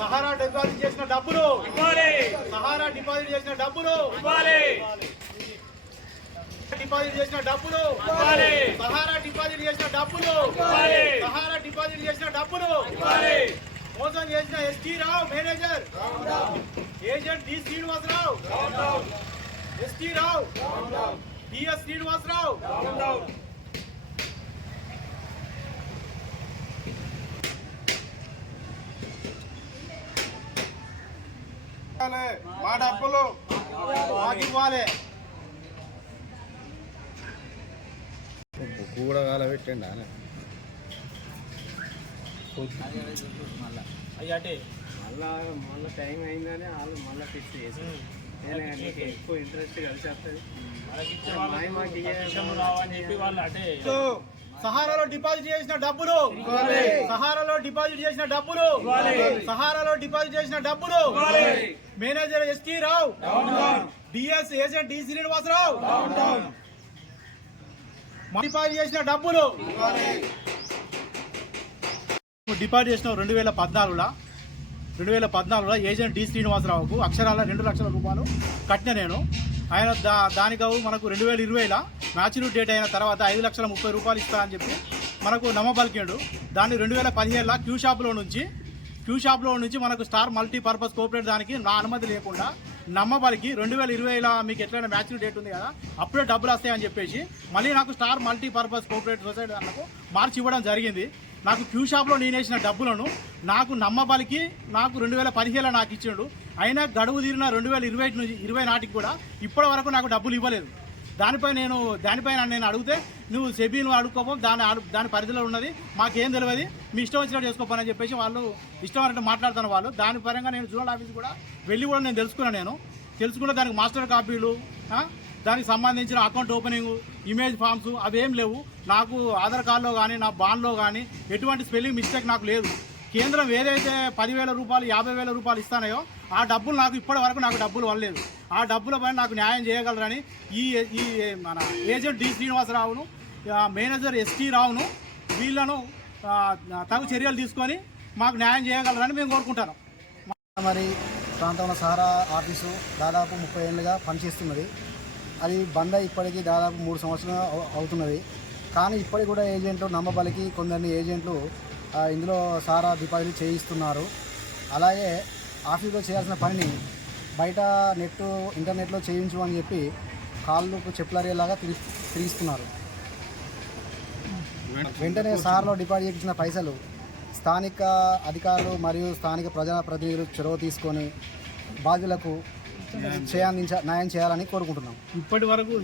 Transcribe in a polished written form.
Sahara deposit చేసిన డబ్బులు ఇవ్వాలి. సహారా డిపాజిట్ చేసిన డబ్బులు ఇవ్వాలి. డిపాజిట్ చేసిన డబ్బులు ఇవ్వాలి. సహారా డిపాజిట్ చేసిన డబ్బులు ఇవ్వాలి. సహారా డిపాజిట్ చేసిన డబ్బులు ఇవ్వాలి. మోసం చేసిన ST Rao manager agent D Srinivasarao ST Rao DS Srinivasarao మా డబ్బులు మాకు ఇవ్వాలి. బుక్ కూడా కాల పెట్టండి అని అయ్యాటే మళ్ళీ టైం అయిందని వాళ్ళు మళ్ళీ ఫిక్స్ చేసి నేను ఎక్కువ ఇంట్రెస్ట్ కలిసి వస్తుంది రావని చెప్పి వాళ్ళు అంటే సహారాలో డిపాజిట్ చేసిన డబ్బులు సహారాలో డిపాజిట్ చేసిన డబ్బులు సహారాలో డిపాజిట్ చేసిన డబ్బులు manager ST Rao DS agent D Srinivasarao deposit చేసిన డబ్బులు డిపాజిట్ చేసిన 2014లో ఏజెంట్ డి శ్రీనివాసరావుకు అక్షరాల 2 లక్షల రూపాయలు కట్టిన నేను. ఆయన దానికి మనకు 2020లో మ్యాచ్యూరిటీ డేట్ అయిన తర్వాత 5,30,000 రూపాయలు ఇస్తా అని చెప్పి మనకు నమ్మబలికాడు. దాన్ని 2015లో క్యూ షాప్లో నుంచి మనకు స్టార్ మల్టీపర్పస్ కోఆపరేటివ్ దానికి నా అనుమతి లేకుండా నమ్మబలికి 2020లో మీకు ఎట్లయినా మ్యాచ్యూరిటీ డేట్ ఉంది కదా అప్పుడే డబ్బులు వస్తాయని చెప్పేసి మళ్ళీ నాకు స్టార్ మల్టీపర్పస్ కోఆపరేటివ్ సొసైటీ దానికి మార్చి ఇవ్వడం జరిగింది. నాకు క్యూ షాప్లో నేనేసిన డబ్బులను నాకు నమ్మబలికి నాకు 2015లో నాకు ఇచ్చిండు. అయినా గడువు తీరిన 2020 నాటికి కూడా ఇప్పటి వరకు నాకు డబ్బులు ఇవ్వలేదు. దానిపై నేను అడిగితే నువ్వు సెబీను అడుక్కోపో దాని పరిధిలో ఉన్నది మాకేం తెలియదు మీ ఇష్టం వచ్చినట్టు చేసుకోపోని అని చెప్పేసి వాళ్ళు ఇష్టం అన్నట్టు మాట్లాడుతున్న వాళ్ళు. దాని పరంగా నేను జూనియర్ ఆఫీస్ కూడా వెళ్ళి కూడా నేను తెలుసుకున్న దానికి మాస్టర్ కాపీలు దానికి సంబంధించిన అకౌంట్ ఓపెనింగ్ ఇమేజ్ ఫామ్స్ అవేం లేవు. నాకు ఆధార్ కార్డులో కానీ నా బాండ్లో కానీ ఎటువంటి స్పెల్లింగ్ మిస్టేక్ నాకు లేదు. కేంద్రం ఏదైతే 10,000 రూపాయలు 50,000 రూపాయలు ఇస్తానో ఆ డబ్బులు నాకు ఇప్పటి వరకు నాకు డబ్బులు వల్లలేదు. ఆ డబ్బుల పైన నాకు న్యాయం చేయగలరని ఈ మన ఏజెంట్ డి శ్రీనివాసరావును మేనేజర్ ఎస్టీ రావును వీళ్ళను తగు చర్యలు తీసుకొని మాకు న్యాయం చేయగలరని మేము కోరుకుంటాను. మరి ప్రాంతంలో సహారా ఆఫీసు దాదాపు 30 ఏళ్ళుగా పనిచేస్తున్నది. అది బంద్ ఇప్పటికీ దాదాపు 3 సంవత్సరాలు అవుతున్నది. కానీ ఇప్పటికి కూడా ఏజెంట్లు నమ్మబలికి కొందరిని ఏజెంట్లు ఇందులో సహారా డిపాజిట్ చేయిస్తున్నారు. అలాగే ఆఫీస్లో చేయాల్సిన పనిని బయట ఇంటర్నెట్లో చేయించు అని చెప్పి కాళ్ళకు చెప్పులరేలాగా తిరిగిస్తున్నారు. వెంటనే సహారాలో డిపాజిట్ చేయించిన పైసలు స్థానిక అధికారులు మరియు స్థానిక ప్రజాప్రతినిధులు చొరవ తీసుకొని బాధ్యులకు న్యాయం చేయాలని కోరుకుంటున్నాం. ఇప్పటి వరకు